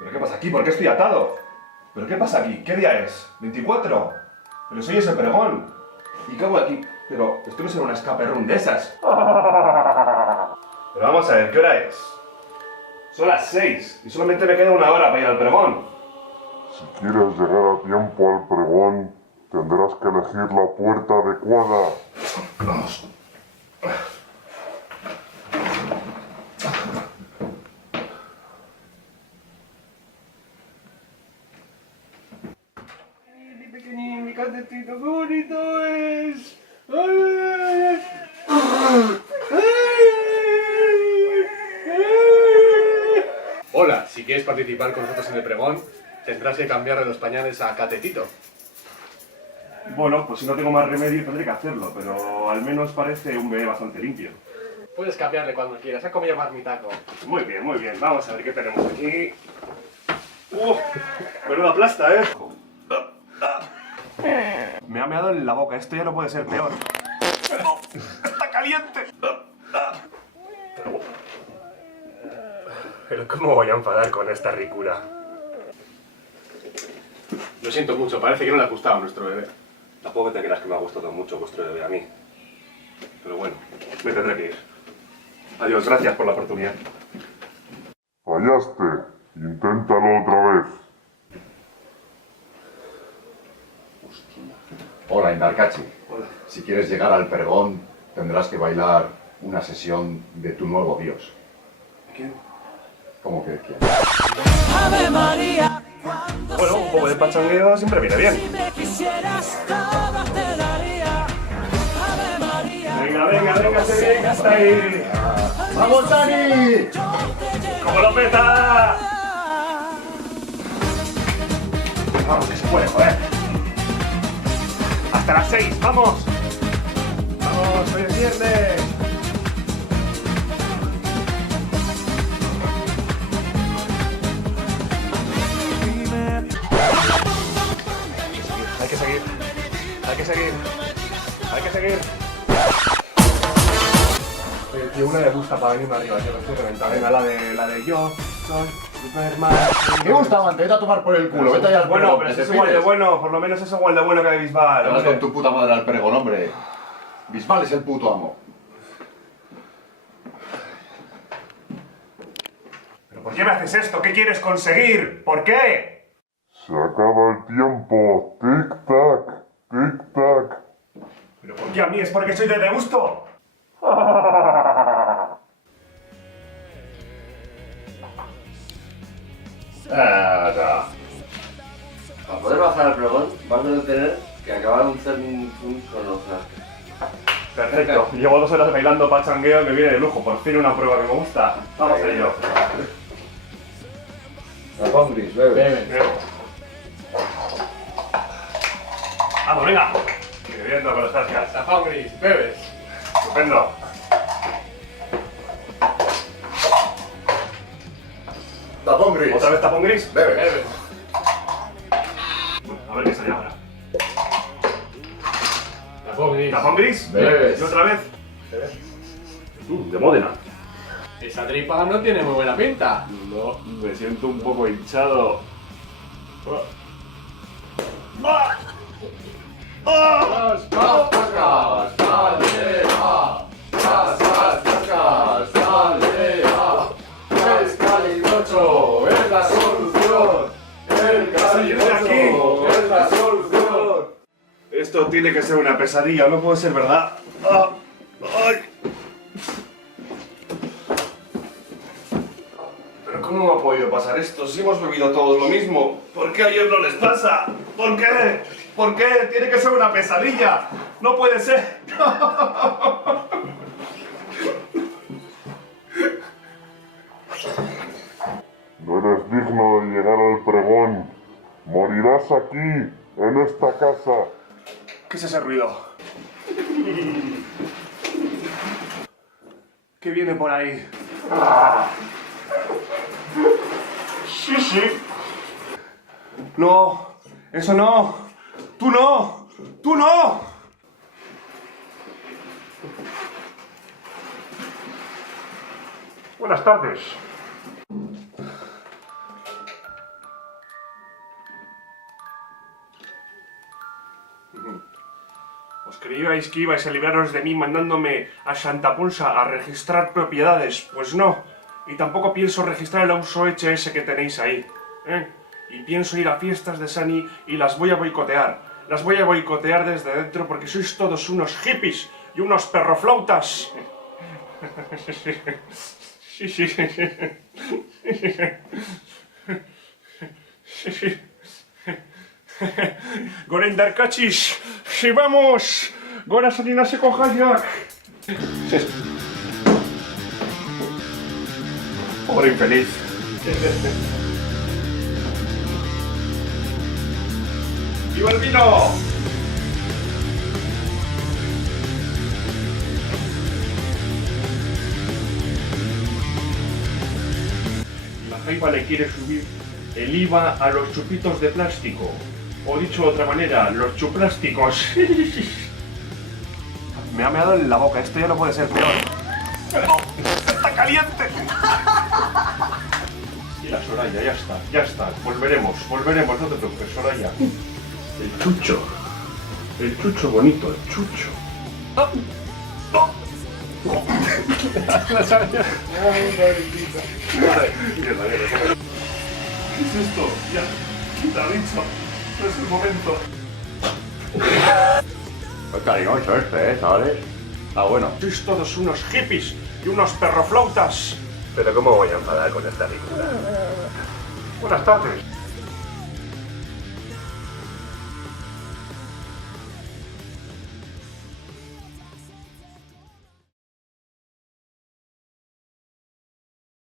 ¿Pero qué pasa aquí? ¿Por qué estoy atado? ¿Pero qué pasa aquí? ¿Qué día es? ¿24? Pero soy ese pregón. ¿Y qué hago aquí? Pero esto no será una escape room de esas. Pero vamos a ver, ¿qué hora es? Son las 6 y solamente me queda una hora para ir al pregón. Si quieres llegar a tiempo al pregón, tendrás que elegir la puerta adecuada. Vamos. Mi pequeñín, mi calcetito, qué bonito es. Hola, si quieres participar con nosotros en el pregón, tendrás que cambiarle los pañales a Catetito. Bueno, pues si no tengo más remedio tendré que hacerlo, pero al menos parece un bebé bastante limpio. Puedes cambiarle cuando quieras, ha comido más mi taco. Muy bien, muy bien. Vamos a ver qué tenemos aquí. Menuda plasta, ¿eh? Me ha meado en la boca. Esto ya no puede ser peor. ¡Está caliente! Pero ¿cómo voy a enfadar con esta ricura? Lo siento mucho, parece que no le ha gustado a nuestro bebé. Tampoco te creas que me ha gustado mucho vuestro bebé a mí. Pero bueno, me tendré que ir. Adiós, gracias por la oportunidad. Fallaste. Inténtalo otra vez. Hola, Indarkachi. Hola. Si quieres llegar al pregón, tendrás que bailar una sesión de tu nuevo dios. ¿Quién? ¿Cómo que quién? Ave María, Bueno, un poco de pachangueo siempre viene bien. si me quisieras todo te daría. Ave María, Venga, venga, venga, se viene hasta ahí. ¡Vamos, Dani! ¡Cómo lo peta! Vamos, que se puede, joder. Hasta las 6, vamos. Vamos, hoy es viernes. Hay que seguir. Hay que seguir. Hay que seguir. Oye, tío, una me gusta para venirme arriba, tío, me estoy reventando. Venga, la de yo soy Superman. ¿Qué gusta, man? Te vete a tomar por el culo. Vete allá al Bueno, pregón, pero que si te es igual de pides. bueno, por lo menos es igual de bueno que de Bisbal. Te vas hombre. con tu puta madre al pregón, hombre. Bisbal es el puto amo. ¿Pero por qué me haces esto? ¿Qué quieres conseguir? ¿Por qué? Se acaba el tiempo. Tic-tac. Tic-tac. ¿Pero por qué a mí? ¿Es porque soy de Deusto? Para poder bajar al pregón, vas a tener que acabar un turn con los rascas. Perfecto. Llevo 2 horas bailando pachangueo que viene de lujo. Por fin una prueba que me gusta. Vamos a ello. La Congris, bebe. Vamos, venga. Bebiendo con los tascas. Zafán gris, bebes. Estupendo. Tapón gris. ¿Otra vez tapón gris? Bebe. Bebes. Bueno, a ver qué sale ahora. Zafán gris. ¿Tapón gris? Bebes. ¿Y otra vez? De Módena. Esa tripa no tiene muy buena pinta. No, me siento un poco hinchado. El calimocho es la solución. El calimocho es la solución. Esto tiene que ser una pesadilla, no puede ser verdad. ¡Ay! ¿Pero cómo me ha podido pasar esto? Si hemos bebido todos lo mismo. ¿Por qué a ellos no les pasa? ¿Por qué? ¿Por qué? Tiene que ser una pesadilla. No puede ser. No eres digno de llegar al pregón. Morirás aquí, en esta casa. ¿Qué es ese ruido? ¿Qué viene por ahí? Sí, sí. No, eso no. Tú no. Tú no. Buenas tardes. ¿Os creíais que ibais a libraros de mí mandándome a Santa Pulsa a registrar propiedades? Pues no. Y tampoco pienso registrar el uso HS que tenéis ahí. Y pienso ir a fiestas de Sani y las voy a boicotear. Las voy a boicotear desde dentro porque sois todos unos hippies y unos perroflautas. Sí. Goren Darkachis, sí vamos. Gora Salina Seco Hayak. Pobre infeliz. ¡Viva el vino! La Jaiba le quiere subir el IVA a los chupitos de plástico. O dicho de otra manera, los chuplásticos. Me ha meado en la boca, esto ya no puede ser peor. ¡No! ¡Está caliente! Y la Soraya, ya está. Volveremos, no te preocupes, Soraya. El chucho bonito, el chucho. ¿Qué es esto? Ya, te ha dicho. No es el momento. Pues cariñoso ¿sabes? Ah, bueno. Sois todos unos hippies y unos perroflautas. Pero ¿cómo voy a enfadar con esta ridícula? Buenas tardes.